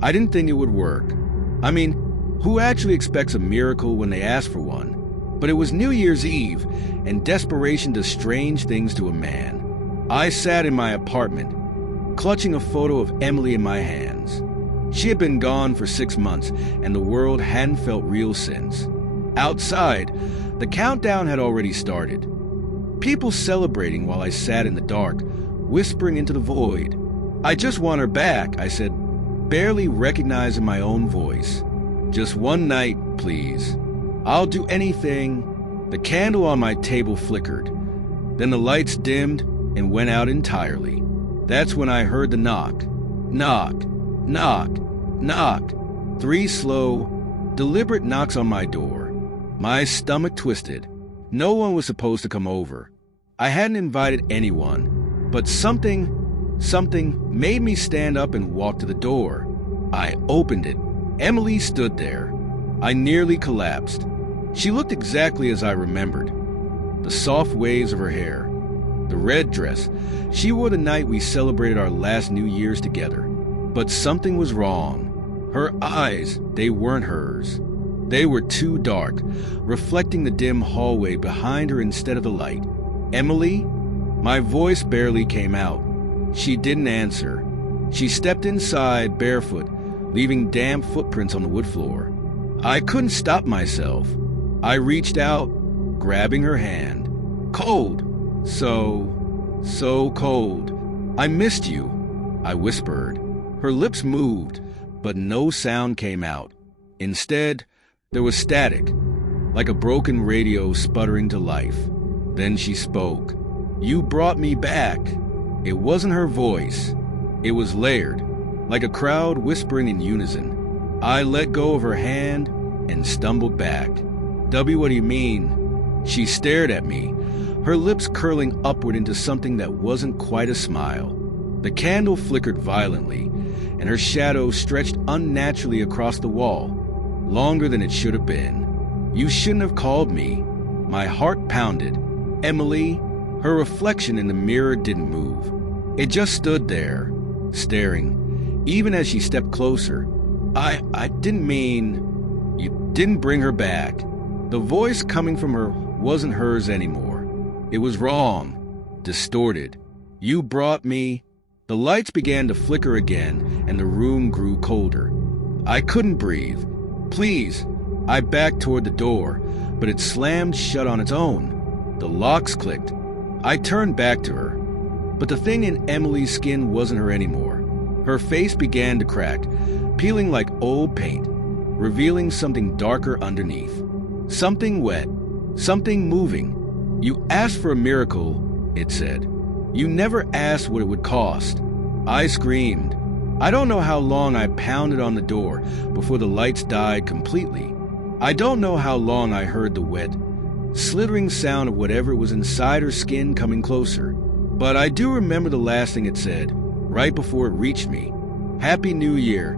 I didn't think it would work. I mean, who actually expects a miracle when they ask for one? But it was New Year's Eve, and desperation does strange things to a man. I sat in my apartment, clutching a photo of Emily in my hands. She had been gone for 6 months, and the world hadn't felt real since. Outside, the countdown had already started. People celebrating while I sat in the dark, whispering into the void. "I just want her back," I said, barely recognizing my own voice. "Just one night, please. I'll do anything." The candle on my table flickered. Then the lights dimmed and went out entirely. That's when I heard the knock. Knock, knock, knock. 3 slow, deliberate knocks on my door. My stomach twisted. No one was supposed to come over. I hadn't invited anyone, but something made me stand up and walk to the door. I opened it. Emily stood there. I nearly collapsed. She looked exactly as I remembered. The soft waves of her hair, the red dress she wore the night we celebrated our last New Year's together. But something was wrong. Her eyes, they weren't hers. They were too dark, reflecting the dim hallway behind her instead of the light. "Emily?" My voice barely came out. She didn't answer. She stepped inside barefoot, leaving damp footprints on the wood floor. I couldn't stop myself. I reached out, grabbing her hand. Cold. So cold. "I missed you," I whispered. Her lips moved, but no sound came out. Instead, there was static, like a broken radio sputtering to life. Then she spoke. "You brought me back." It wasn't her voice. It was layered, like a crowd whispering in unison. I let go of her hand and stumbled back. "W, what do you mean?" She stared at me, her lips curling upward into something that wasn't quite a smile. The candle flickered violently, and her shadow stretched unnaturally across the wall, longer than it should have been. "You shouldn't have called me." My heart pounded. Emily, her reflection in the mirror didn't move. It just stood there, staring, even as she stepped closer. I didn't mean... You didn't bring her back." The voice coming from her wasn't hers anymore. It was wrong, distorted. "You brought me..." The lights began to flicker again, and the room grew colder. I couldn't breathe. "Please." I backed toward the door, but it slammed shut on its own. The locks clicked. I turned back to her. But the thing in Emily's skin wasn't her anymore. Her face began to crack, peeling like old paint, revealing something darker underneath. Something wet, something moving. "You asked for a miracle," it said. "You never asked what it would cost." I screamed. I don't know how long I pounded on the door before the lights died completely. I don't know how long I heard the wet, slithering sound of whatever was inside her skin coming closer. But I do remember the last thing it said, right before it reached me. "Happy New Year.